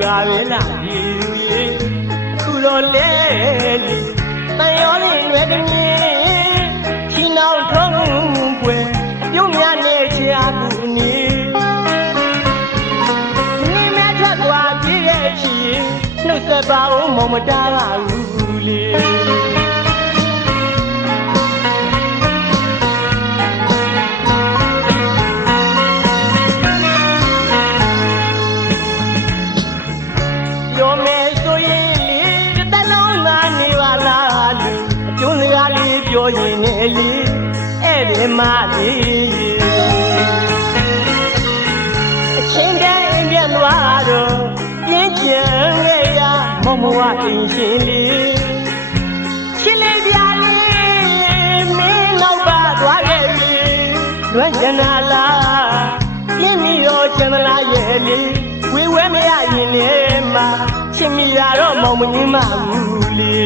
ပါပဲလားဒီခုတော့လေတန်ရောလေးရွယ်တမြင်ချီနှောင်ထုံးပွဲပြုံးများနေချာဘူးနီနေမဲ့ထွက်သွားပြည့်ရဲ့ချီနှုတ်ဆက်ပါဦးမောင်မတားပါဘူးလေပြောမယ်ဆိုရင်လေတလုံးသာနေပါလားလူအကျိုးစကားလေးပြောရင်လည်းလေအဲ့ဒီမှလေးအချင်းတိုင်းပြန်သွားတော့ပြင်းကျန်ခဲ့ရမမဝတင်ရှင်လေးရှင်လေးပြလေးမင်းတော့ပါသွားခဲ့ပြီလွမ်းကျန်လာလားပြင်းပြီးတော့ကျန်လာရဲ့လေဝေဝဲမရရင်လည်းမချစ်မိတာတော့မောင်မငင်းမဘူးလေ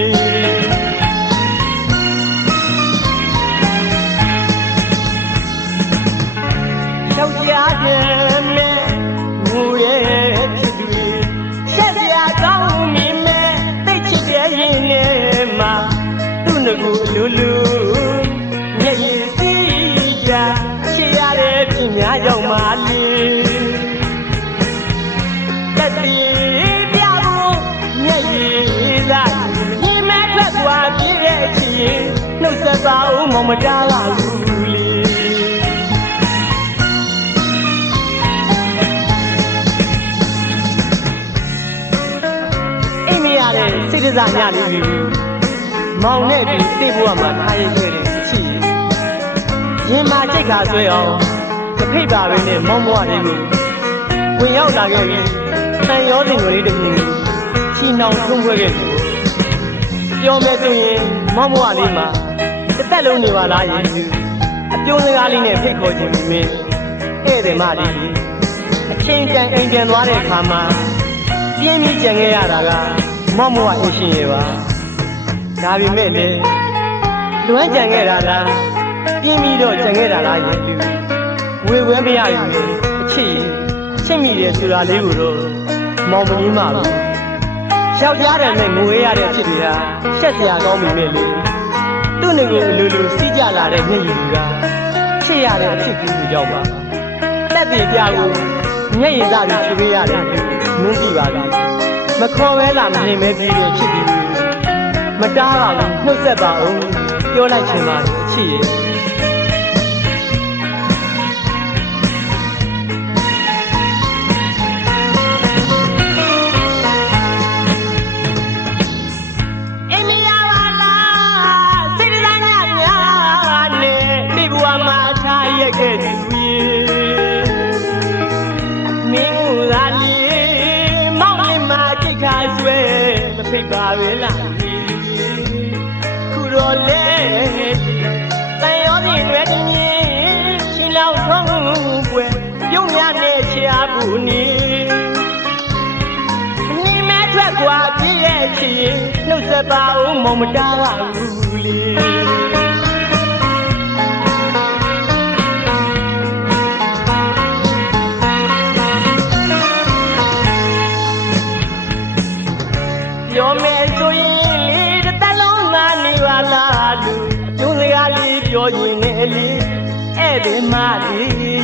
ယောက်ျားတဲ့မဲ့ငိုရဲ့ဖြစ်သူဆက်စရာကောင်းမိမဲ့သိချစ်တဲ့ရင်နဲ့မှသူ့ငကူလူလူမျက်ရည်စီးကြချစ်ရတဲ့ပြင်များရောက်မှလေတက်တီပြဖို့မျက်ရည်သာညီမဲ့ထွက်သွားပြည့်ရဲ့ချီနှုတ်ဆက်ပါဦးမောင်မတားပါဘူးလေအိမ်မရတဲ့စိတ်ဒဇညလေးကြီးမောင်နဲ့တူတိတ်ဘဝမှာထားရခဲ့တဲ့ချီရင်မာကြိတ်ခါဆွဲအောင်တဖိတ်ပါပဲနဲ့မောင်မွားလေးကိုဝင်ရောက်လာခဲ့ပြီးတန်ရောတင်ကိုလေးတစ်မြင်ချီနှောင်ထုံးခွဲခဲ့ပြီပြောမယ်ဆိုရင်မောင်မွားလေးမှာတစ်သက်လုံးနေပါလားယေရှုအပြုံးစကားလေးနဲ့ဖိတ်ခေါ်ခြင်းမင်းဧည့်သည်မလေးအချင်းကျန်အိမ်ပြန်သွားတဲ့အခါမှာပြင်းပြီးကြံခဲ့ရတာကမောင်မွားအရှင်ရဲ့ပါဒါပေမဲ့လေလွမ်းကြံခဲ့တာလားပြင်းပြီးတော့ကြံခဲ့တာလားယေရှုဝေဝဲမရရင်အချစ်ချစ်မိတယ်ဆိုတာလေးကိုတော့မောင်မကြီးမှာဘူးယောက်ျားတယ်နဲ့ငိုရတဲ့အဖြစ်တွေကရှက်စရာကောင်းမိမဲ့လေသူ့နေကိုလူလူစီးကြလာတဲ့မျက်ရည်ကချစ်ရတဲ့အဖြစ်ကြီးကိုရောက်ပါတက်ပြေပြကိုမျက်ရည်သားပြီးချွေးရတဲ့မင်းကြည့်ပါလားမခေါ်ပဲလားမနေမဲပြီးတဲ့ဖြစ်ပြီးမတားပါဘူးနှုတ်ဆက်ပါဦးပြောလိုက်ချင်ပါအချစ်ရဲ့ခဲ့သူမင်းမူသာလီမောင်လေးမှာကြိတ်ခါဆွဲမဖိတ်ပါပဲလားခုတော့လေတန်ရောပြင်ရွယ်တမြင်ရှင်လောင်ထုံးပွဲပြုံးရနဲ့ချာဘူးနီနီမဲထွက်သွားပြည့်ရဲ့ချီနှုတ်ဆက်ပါဦးမောင်မတားပါဘူးလေပြောမယ်ဆိုရင်လေတစ်လုံးသာနေပါလားလူအကျိုးစကားလေးပြောရင်လည်းလေအဲ့ဒီမှလေး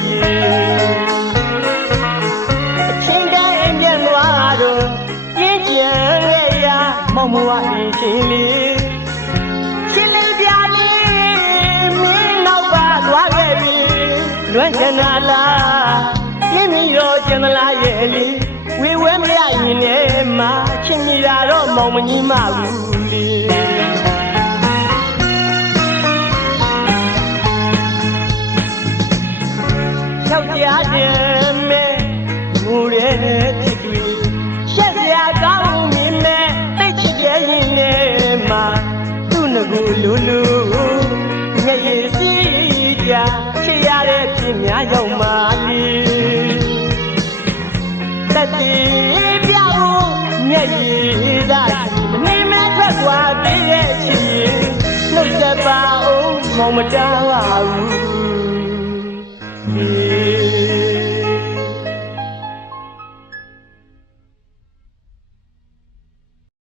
အချင်းတိုင်းပြန်သွားတော့ပြင်းကျန်ခဲ့ရမောင်မဝရင်ရှင်လေးရှင်လေးပြလေးမင်းနောက်ပါသွားခဲ့ပြီလွမ်းကျန်လာလားပြင်းပြီးတော့ကျန်လာရဲ့လေဝေဝဲမရရင်လည်းမချစ်မိတာတော့မောင်မကြီးမဘူးလေယောက်ျားတဲ့မဲ့ငိုတဲ့ဖြစ်သူရှက်စရာကောင်းမိမဲ့တိတ်ချစ်တဲ့ရင်လည်းမသူ့ငကူလူလူငယ်ရည်စီးကြချစ်ရတဲ့ဖြစ်များရောက်မှလေတက်တီပြဖို့မျက်ရည်သာနေမဲ့ထွက်သွားပြည့်ရဲ့ချီနှုတ်ဆက်ပါဦးမောင်မတားပါဘူး